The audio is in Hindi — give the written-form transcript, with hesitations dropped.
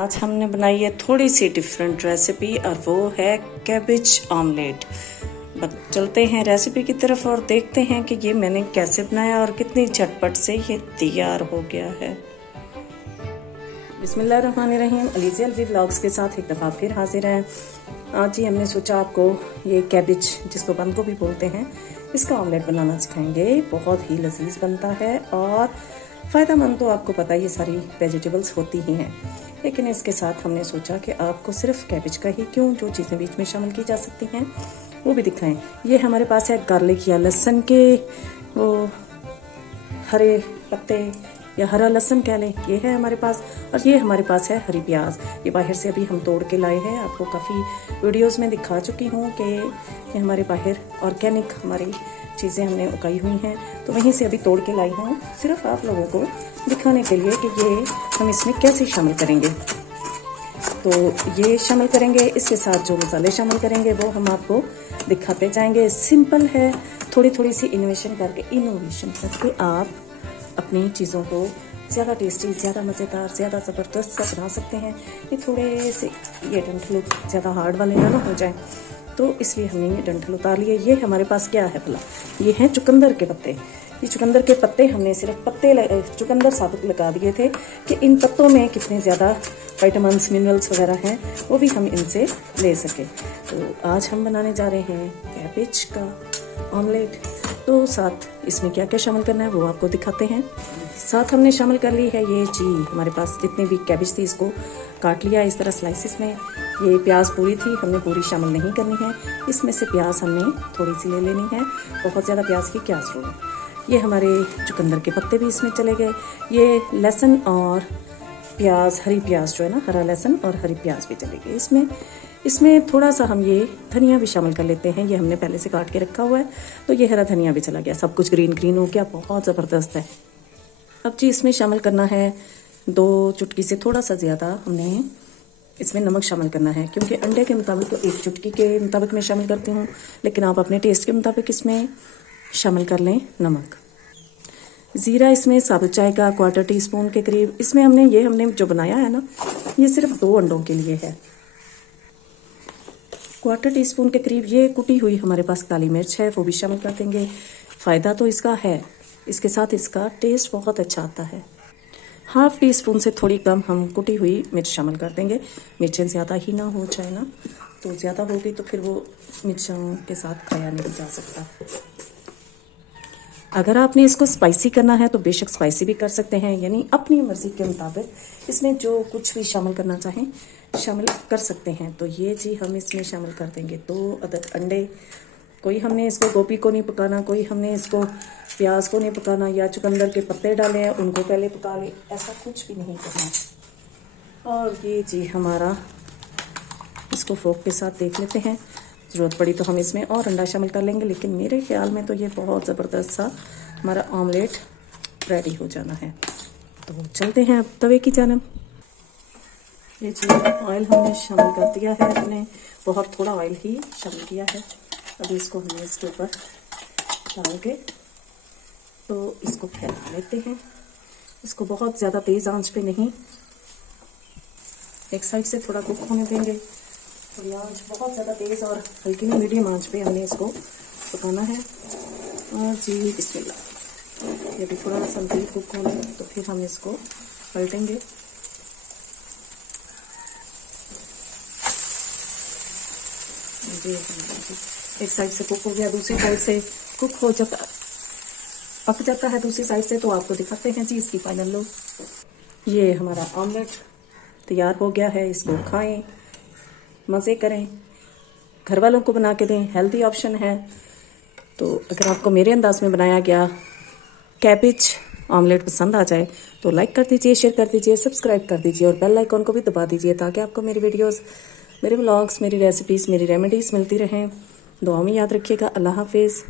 आज हमने बनाई है थोड़ी सी डिफरेंट रेसिपी और वो है कैबेज ऑमलेट। चलते हैं रेसिपी की तरफ और देखते हैं कि ये मैंने कैसे बनाया और कितनी झटपट से ये तैयार हो गया है। बिस्मिल्लाहिर्रहमानिर्रहीम। अलीज़ी अलवी व्लॉग्स के साथ एक दफ़ा फिर हाजिर हैं। आज ही हमने सोचा आपको ये कैबेज जिसको बंद गोभी बोलते हैं इसका ऑमलेट बनाना सिखाएंगे। बहुत ही लजीज बनता है और फ़ायदेमंद तो आपको पता है ये सारी वेजिटेबल्स होती ही हैं, लेकिन इसके साथ हमने सोचा कि आपको सिर्फ कैबेज का ही क्यों, जो चीज़ें बीच में शामिल की जा सकती हैं वो भी दिखाएं। ये हमारे पास है गार्लिक या लहसुन के वो हरे पत्ते या हरा लहसुन कह लें, ये है हमारे पास। और ये हमारे पास है हरी प्याज। ये बाहर से अभी हम तोड़ के लाए हैं। आपको काफ़ी वीडियोस में दिखा चुकी हूँ कि ये हमारे बाहर ऑर्गेनिक हमारी चीज़ें हमने उगाई हुई हैं, तो वहीं से अभी तोड़ के लाई हूँ सिर्फ आप लोगों को दिखाने के लिए कि ये हम इसमें कैसे शामिल करेंगे। तो ये शामिल करेंगे, इसके साथ जो मसाले शामिल करेंगे वो हम आपको दिखाते जाएंगे। सिंपल है, थोड़ी थोड़ी सी इनोवेशन करके आप अपनी चीज़ों को ज़्यादा टेस्टी, ज़्यादा मज़ेदार, ज़्यादा ज़बरदस्त सा बना सकते हैं। ये थोड़े से ये डंठल ज़्यादा हार्ड वाले ना हो जाए, तो इसलिए हमने ये डंठल उतार लिए। ये हमारे पास क्या है भला, ये हैं चुकंदर के पत्ते। ये चुकंदर के पत्ते हमने सिर्फ चुकंदर साबुत लगा दिए थे कि इन पत्तों में कितने ज़्यादा विटामिन्स, मिनरल्स वगैरह हैं वो भी हम इनसे ले सकें। तो आज हम बनाने जा रहे हैं कैबेज का ऑमलेट। तो साथ इसमें क्या क्या शामिल करना है वो आपको दिखाते हैं। साथ हमने शामिल कर ली है ये जी, हमारे पास जितनी भी कैबेज थी इसको काट लिया इस तरह स्लाइसिस में। ये प्याज पूरी थी, हमने पूरी शामिल नहीं करनी है, इसमें से प्याज हमने थोड़ी सी ले लेनी है, बहुत ज़्यादा प्याज की क्या ज़रूरत। ये हमारे चुकंदर के पत्ते भी इसमें चले गए। ये लहसुन और प्याज, हरी प्याज जो है ना, हरा लहसुन और हरी प्याज भी चले गए इसमें थोड़ा सा हम ये धनिया भी शामिल कर लेते हैं। ये हमने पहले से काट के रखा हुआ है, तो ये हरा धनिया भी चला गया। सब कुछ ग्रीन ग्रीन हो गया, बहुत ज़बरदस्त है। अब जी इसमें शामिल करना है 2 चुटकी से थोड़ा सा ज़्यादा हमने इसमें नमक शामिल करना है, क्योंकि अंडे के मुताबिक तो 1 चुटकी के मुताबिक मैं शामिल करती हूँ, लेकिन आप अपने टेस्ट के मुताबिक इसमें शामिल कर लें नमक। ज़ीरा इसमें साबुत चाय का 1/4 टीस्पून के करीब। इसमें हमने जो बनाया है ना, ये सिर्फ 2 अंडों के लिए है। 1/4 टीस्पून के करीब ये कुटी हुई हमारे पास काली मिर्च है, वो भी शामिल कर देंगे। फ़ायदा तो इसका है, इसके साथ इसका टेस्ट बहुत अच्छा आता है। 1/2 टीस्पून से थोड़ी कम हम कुटी हुई मिर्च शामिल कर देंगे। मिर्चें ज़्यादा ही ना हो जाए ना, तो ज़्यादा होगी तो फिर वो मिर्चों के साथ खाया नहीं जा सकता। अगर आपने इसको स्पाइसी करना है तो बेशक स्पाइसी भी कर सकते हैं, यानी अपनी मर्ज़ी के मुताबिक इसमें जो कुछ भी शामिल करना चाहें शामिल कर सकते हैं। तो ये जी हम इसमें शामिल कर देंगे 2 अदद अंडे। कोई हमने इसको गोभी को नहीं पकाना, कोई हमने इसको प्याज को नहीं पकाना, या चुकंदर के पत्ते डाले हैं उनको पहले पका ले, ऐसा कुछ भी नहीं करना। और ये जी हमारा, इसको फोक के साथ देख लेते हैं, ज़रूरत पड़ी तो हम इसमें और अंडा शामिल कर लेंगे, लेकिन मेरे ख्याल में तो ये बहुत ज़बरदस्त सा हमारा ऑमलेट रेडी हो जाना है। तो चलते हैं अब तवे की जानब। ये जी ऑयल हमने शामिल कर दिया है, हमने बहुत थोड़ा ऑयल ही शामिल किया है। अभी इसको हमने इसके ऊपर डाल के तो इसको फैला लेते हैं। इसको बहुत ज़्यादा तेज़ आंच पे नहीं, एक साइड से थोड़ा कुक होने देंगे। थोड़ी आंच बहुत ज़्यादा तेज़ और हल्की में मीडियम आंच पे हमने इसको पकाना है। और जी बिस्मिल्लाह, ये भी थोड़ा सा मज़ीद कुक होने तो फिर हम इसको पलटेंगे। एक साइड से कुक हो गया, दूसरी साइड से कुक हो जाता, पक जाता है दूसरी साइड से, तो आपको दिखाते हैं जी इसकी फाइनल लुक। ये हमारा ऑमलेट तैयार हो गया है। इसको खाएं, मज़े करें, घर वालों को बना के दें, हेल्दी ऑप्शन है। तो अगर आपको मेरे अंदाज में बनाया गया कैबेज ऑमलेट पसंद आ जाए तो लाइक कर दीजिए, शेयर कर दीजिए, सब्सक्राइब कर दीजिए और बेल आइकॉन को भी दबा दीजिए, ताकि आपको मेरी वीडियोस, मेरे व्लॉग्स, मेरी रेसिपीज़, मेरी रेमेडीज़ मिलती रहें। दुआ में याद रखिएगा। अल्लाह हाफिज़।